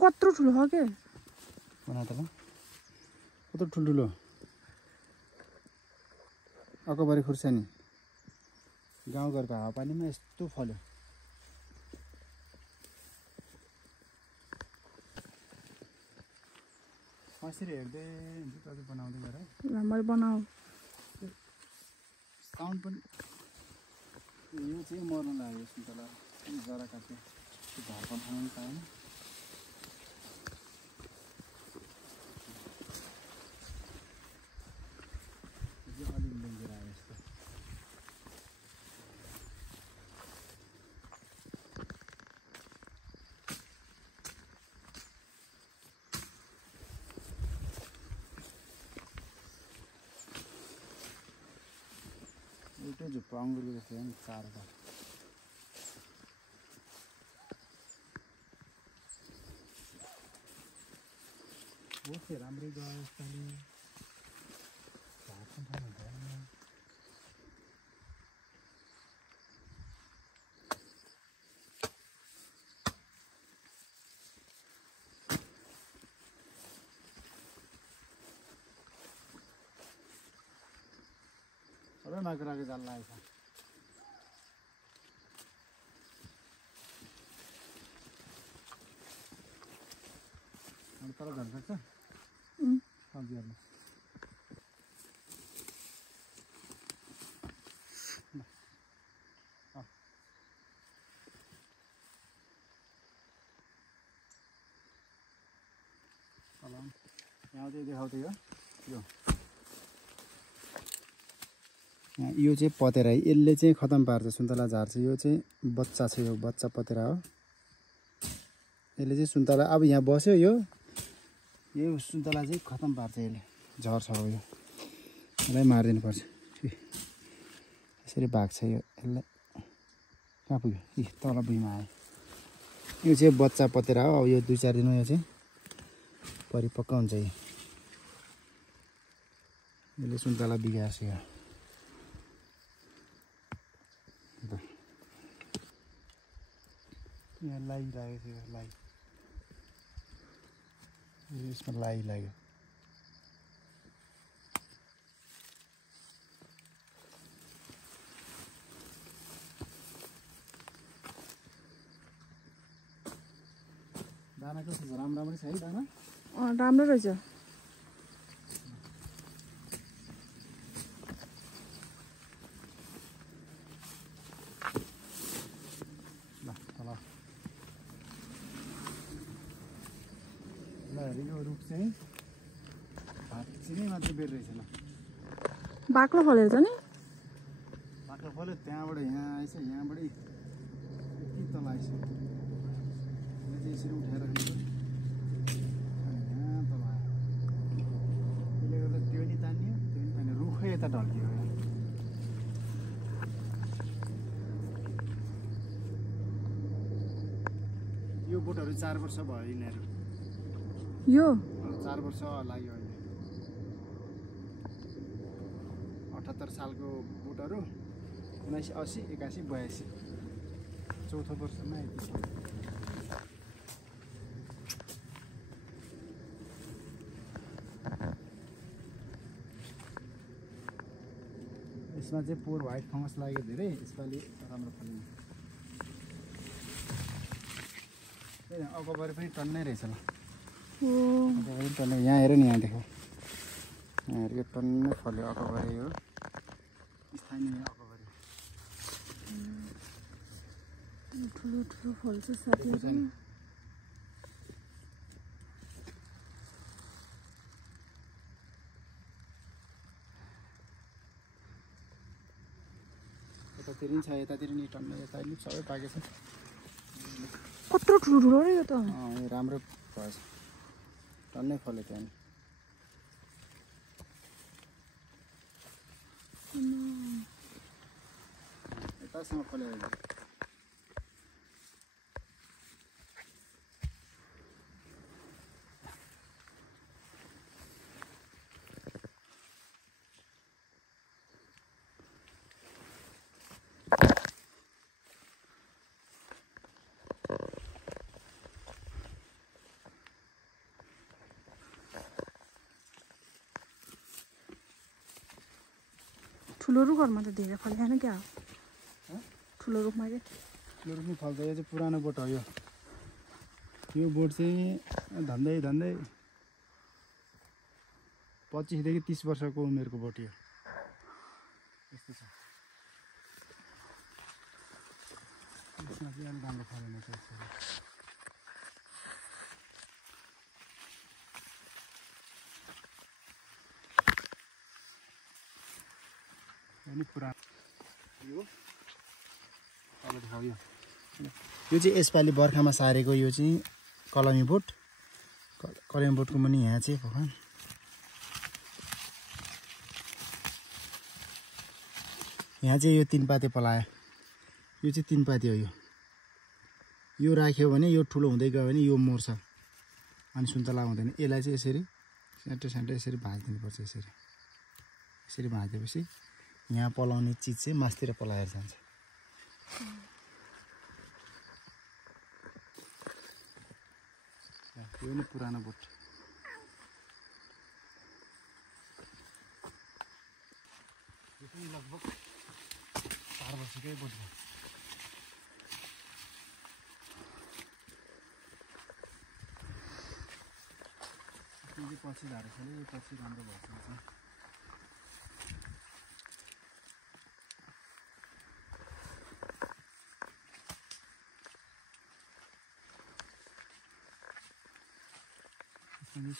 कत्रो ठुलो छ के बना त ल कत्रो ठुल्ठुलो अकबरी खुर्सानी गाउँघरको हावापानीमा यस्तो फल्यो कसरी हेर्दै हुन्छ बनाउँदै गएर राम्ररी बनाऊ साउन्ड पनि यो चाहिँ मर्न लाग्यो सुन्तला जरा काट्यो घरको खानु पाएन अलिक लिएर आयो यस्तो एउटा झुप्पो अङ्गुरको जस्तो नि चारवटा ओके राम्रै गयो यसपालि भात पनि खानु हुँदैन सबै माकुराको जाल लागेको छ अनि तल झर्न सक्छ सब्जी हाल्नु यहाँ चाहिँ देखाउँदै यो चाहिँ पतेरा यसले चाहिँ खतम पार्छ सुन्तला झार्छ यो चाहिँ बच्चा छ यो बच्चा पतेरा हो यसले चाहिँ सुन्तला अब यहाँ बस्यो यो सुन्तला चाहिँ खतम पार्छ यसले झर्छ अब यो यसलाई मारिदिनु पर्छ यसरी भाग्छ यो यसलाई कहाँ पुग्यो तल भुइँमा आयो यो चाहिँ बच्चा पतेरा हो अब यो 2-4 दिनमा यो चाहिँ परिपक्व हुन्छ यसले सुन्तला बिगार्छ यो यहाँ लाई लागेको थियो लाई यसमा लाई लाग्यो दाना कस्तो छ राम्रो छ है दाना राम्रो रहेछ यो रुख चाहिँ भात चाहिँ मात्र बेर रहेछ ल बाक्लो फलेको छ नि बाक्लो फल्यो त्यहाँबाट यहाँ आएछ यहाँबाट यति तल आएछ यसले चाहिँ यसरी उठाएर यहाँ तल आयो त्यसले गर्दा त्यो नि तान्यो रुखै यता ढल्कियो यो बोटहरू 4 वर्ष भयो यिनीहरू यो 4 वर्ष लाग्यो अहिले 78 सालको बोटहरू 1980 81 82 चौथो वर्षमा यसमा चाहिँ पोर व्हाइट फङ्गस लाग्यो धेरै यसपालि राम्रो फल्यो अकबरी पनि टन्नै रहेछ ल यहाँ हेर नि यहाँ देखो यहाँ हेर यो टन्नै फल्यो अकबरी हो स्थानीय अकबरी ठुलो ठुलो फल्छ साथीहरु यतातिर नि छ यतातिर नि टन्नै यता नि सबै पाकेछ कत्रो ठुलो ठुलो रे यो त यो राम्रो भएछ टन्नै फल्यो त्यहाँ यतासम्म फल्यो ठुलो रुखहरूमा त धेरै फलेन क्या ठुलो रुखमा के ठुलो रुखमा फल्छ यो चाहिँ पुरानो बोट हो यो बोट चाहिँ धन्दै धन्दै 25 देखि 30 वर्षको उमेरको बोट यो यस्तो छ यसमा चाहिँ अलि राम्रो फलेन छ अनि पुरानो यो चाहिँ यसपालि बर्खामा सारेको यो चाहिँ कलमी बोट कलमी बोटको मुनि यहाँ चाहिँ भगवान यहाँ चाहिँ यो 3 पाते पलायो यो चाहिँ 3 पाते हो यो राख्यो भने यो ठुलो हुँदै गयो भने यो मर्छ अनि सुन्तला हुँदैन यसलाई चाहिँ यसरी स्यान्टो स्यान्टो यसरी भाँचिदिनुपर्छ यसरी भाँचेपछि यहाँ पलाउने चिज चाहिँ मासतिर पलाएर जान्छ यो नि पुरानो बोट यो पनि लगभग 4 वर्षकै बोट हो यो पछि झारेको छ यो पछि राम्रो भएको छ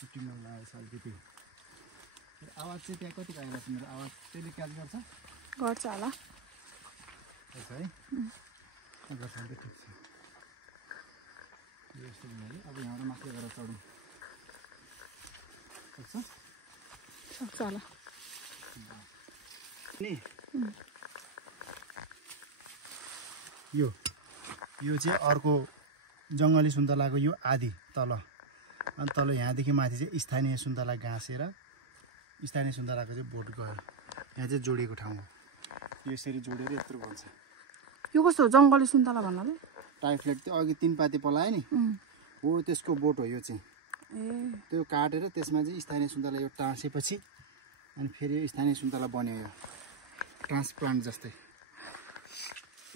सुटिङमा लगाएको छ अलिकति आवाज चाहिँ त्यहाँ कति आइरहेको छ मेरो आवाज त्यसले क्याच गर्छ होला गर्छ है गर्छ भने ठिक छ यस्तो भयो अब यहाँबाट माथि गएर चढौँ सक्छ होला नि यो चाहिँ अर्को जङ्गली सुन्तलाको यो आदि तल अनि तल यहाँदेखि माथि चाहिँ स्थानीय सुन्तला गाँसेर स्थानीय सुन्तलाको चाहिँ बोट गयो यहाँ चाहिँ जोडिएको ठाउँ हो यो यसरी जोडेर यत्रो बन्छ यो कस्तो जङ्गली सुन्तला भन्नाले टाइफ्लेट त्यो अघि 3 पाते पलायो नि हो त्यसको बोट हो यो चाहिँ त्यो काटेर त्यसमा चाहिँ स्थानीय सुन्तला यो टाँसेपछि अनि फेरि यो स्थानीय सुन्तला बन्यो यो ट्रान्सप्लान्ट जस्तै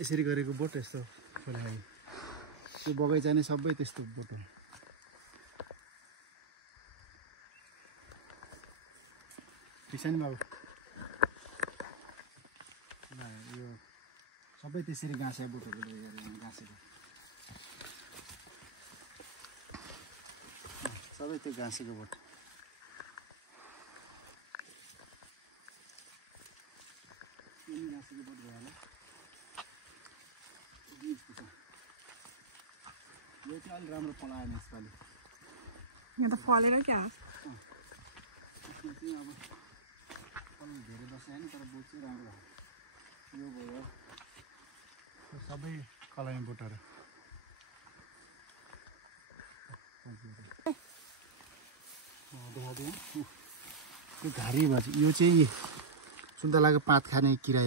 यसरी गरेको बोट यस्तो खोलायो त्यो बगैँचा नै सबै त्यस्तो बोट हो ठिक छ नि बाबु यो सबै त्यसरी गाँसे बोटहरू गाँसेको सबै त्यो गाँसेको बोट गाँसेको बोट भयो होला यो चाहिँ अलिक राम्रो फलाएन यसपालि यहाँ त फलेर क्या यसमा चाहिँ अब फल धेरै बस्यो नि तर बोट चाहिँ राम्रो भयो यो भयो सबै कलमी बोटहरू देखाइदिउँ त्यो घारी भन्छ यो चाहिँ सुन्तलाको पात खाने किरा हो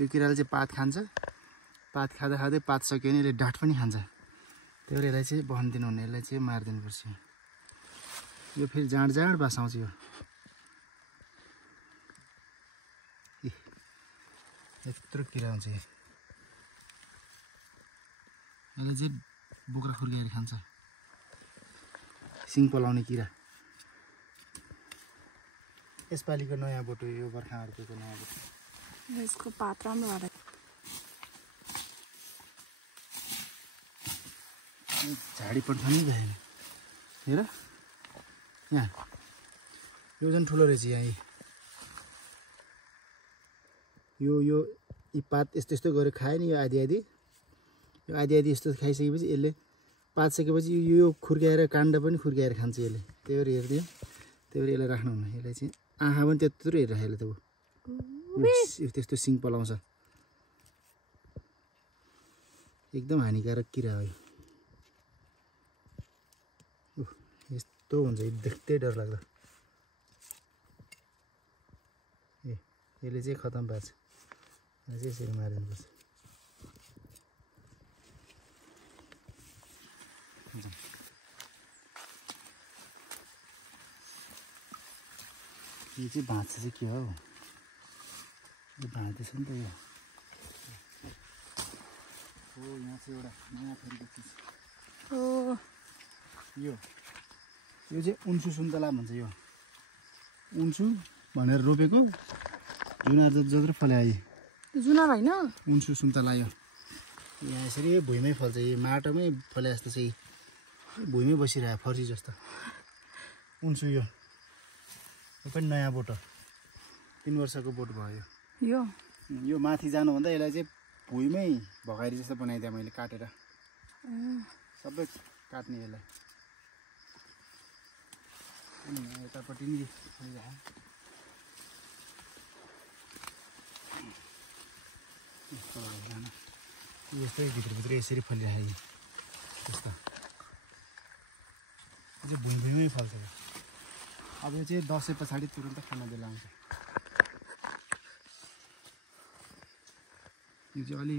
यो किराले चाहिँ पात खान्छ पात खाँदा खाँदै पात सक्यो भने यसले डाँठ पनि खान्छ त्यही भएर यसलाई चाहिँ बन्दिनु हुने यसलाई चाहिँ मारिदिनुपर्छ यो फेरि जाँड जाँड बसाउँछ यो यत्रो किरा हुन्छ यसले चाहिँ बोक्रा खुर्काएर खान्छ सिङ पलाउने किरा यसपालिको नयाँ बोट यो बर्खा अर्को नयाँ बोट यसको पात राम्रो होला झाडी पर्छ नि भएन हेर यहाँ यो झन् ठुलो रहेछ यहाँ यो यी पात यस्तो यस्तो गरेर खायो नि यो आधी आधी यस्तो खाइसकेपछि यसले पात सकेपछि यो खुर्काएर काण्ड पनि खुर्काएर खान्छ यसले त्यही भएर हेरिदियो त्यही भएर यसलाई राख्नुहुन्न यसलाई चाहिँ आँखा पनि त्यत्रो हेरेर यसले त त्यस्तो सिङ पलाउँछ एकदम हानिकारक किरा हो यस्तो हुन्छ देख्दै डर लाग्दो यसले चाहिँ खतम पार्छ यसलाई चाहिँ यसरी मारिदिनुपर्छ यो चाहिँ भाँच्छ चाहिँ के हो यो भाँदैछ नि त यो हो यहाँ चाहिँ एउटा नयाँ थरीको चिज ओ यो चाहिँ उन्सु सुन्तला भन्छ यो उन्सु भनेर रोपेको जुनार जत्रो फल्यायो जुनार होइन उन्सु सुन्तला यो यहाँ यसरी भुइँमै फल्छ यो माटोमै फले जस्तो चाहिँ भुइँमै बसिरहेको फर्सी जस्तो उन्सु यो पनि नयाँ बोट हो 3 वर्षको बोट भयो यो माथि जानुभन्दा यसलाई चाहिँ भुइँमै भगाइरी जस्तो बनाइदिएँ मैले काटेर सबै काट्ने यसलाई अनि यतापट्टि नि यस्तै भित्रभित्र यसरी फलिरहेको यस्तो यो चाहिँ भुइँमै फल्छ अब यो चाहिँ दसैँ पछाडि तुरन्त खान बेला आउँछ यो चाहिँ अलि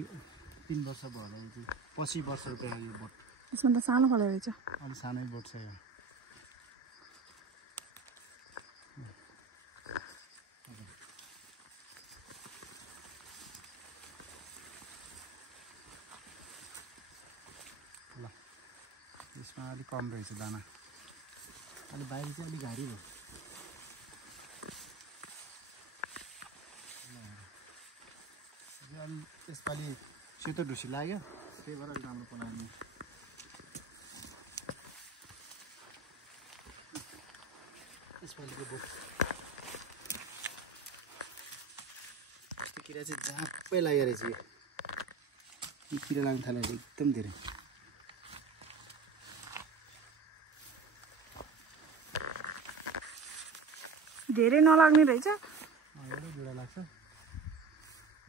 3 वर्ष भयो होला यो चाहिँ 80 वर्ष रुपियाँ यो बोट यसमा त सानो फल्यो रहेछ अलि सानै बोट छ यो ल यसमा अलिक कम रहेछ दाना अलि बाहिर चाहिँ अलिक घारी भयो अलि यसपालि सेतो ढुसी लाग्यो त्यही भएर अलिक राम्रो पलाउने यसपालिको बोट यस्तो किरा चाहिँ झाप्पै लागेको रहेछ यो किरा लाग्न थालेको छ एकदम धेरै धेरै नलाग्ने रहेछ एउटै जोडा लाग्छ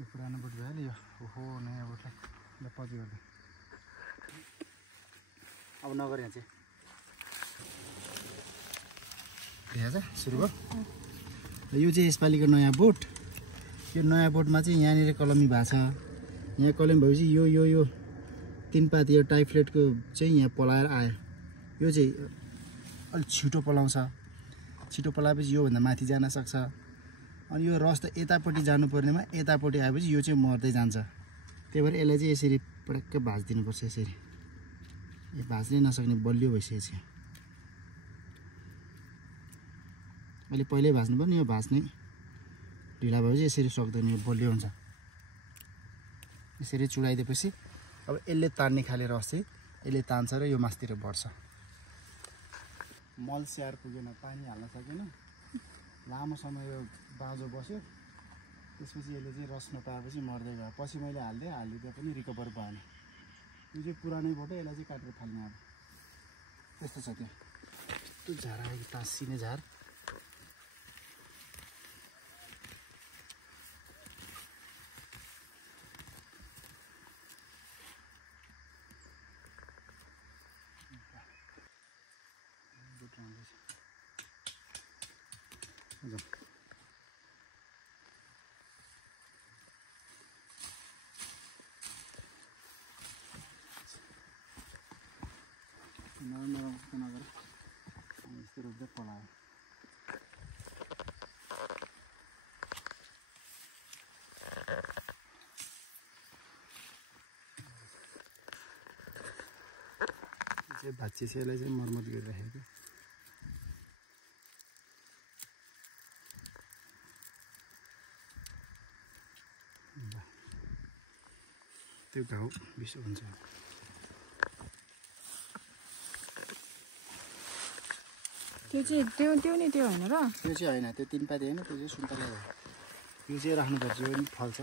यो पुरानो बोट भइहाल्यो यो ओहो नयाँ बोटलाई ल पछि गर्दै अब नगर यहाँ चाहिँ देखाएको छ सुरु भयो यो चाहिँ यसपालिको नयाँ बोट यो नयाँ बोटमा चाहिँ यहाँनिर कलमी भएको छ यहाँ कलमी भएपछि यो 3 पात यो टाइफ्लेटको चाहिँ यहाँ पलाएर आयो यो चाहिँ अलिक छिटो पलाउँछ छिटो पलाएपछि योभन्दा माथि जान सक्छ अनि यो रस त यतापट्टि जानुपर्नेमा यतापट्टि आएपछि यो चाहिँ मर्दै जान्छ त्यही भएर यसलाई चाहिँ यसरी पटक्कै भाँचिदिनुपर्छ यसरी यो भाँच्नै नसक्ने बलियो भइसकेको छ अहिले पहिल्यै भाँच्नु पर्ने यो भाँच्ने ढिला भएपछि यसरी सक्दैन यो बलियो हुन्छ यसरी चुडाइदिएपछि अब यसले तान्ने खाले रस चाहिँ यसले तान्छ र यो मासतिर बढ्छ मल स्याहार पुगेन पानी हाल्न सकेन लामो समय यो बाँझो बस्यो त्यसपछि यसले चाहिँ रस नपाएपछि मर्दै गयो पछि मैले हालिदिँदा पनि रिकभर भएन यो चाहिँ पुरानै बोटै यसलाई चाहिँ काटेर फाल्ने अब त्यस्तो छ त्यो झार आयो तासिने झार नरम नगर यस्तो रोप्दै पलायो चाहिँ भाँच्ची छ यसलाई चाहिँ मर्मत गरिराखेको त्यो घाउ बिसो हुन्छ त्यो चाहिँ त्यो नि त्यो होइन र त्यो चाहिँ होइन त्यो 3 पाते होइन त्यो चाहिँ सुन्तला हो यो चाहिँ राख्नुपर्छ यो पनि फल्छ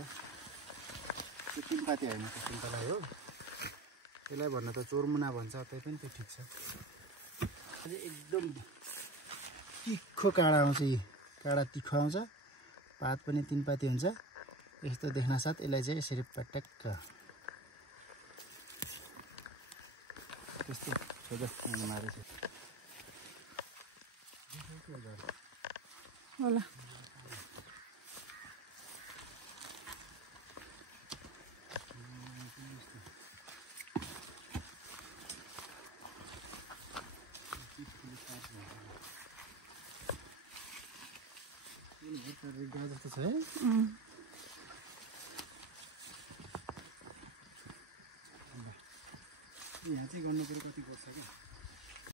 त्यो 3 पाते होइन त्यो सुन्तला हो त्यसलाई भन्न त चोरमुना भन्छ त्यही पनि त्यो ठिक छ अहिले एकदम तिखो काँडा आउँछ यी काँडा तिखो आउँछ पात पनि 3 पाते हुन्छ यस्तो देख्न साथ यसलाई चाहिँ यसरी पटक्क त्यस्तो सोझो मारेछ होला जस्तो छ है यहाँ चाहिँ गर्नु पऱ्यो कति वर्ष कि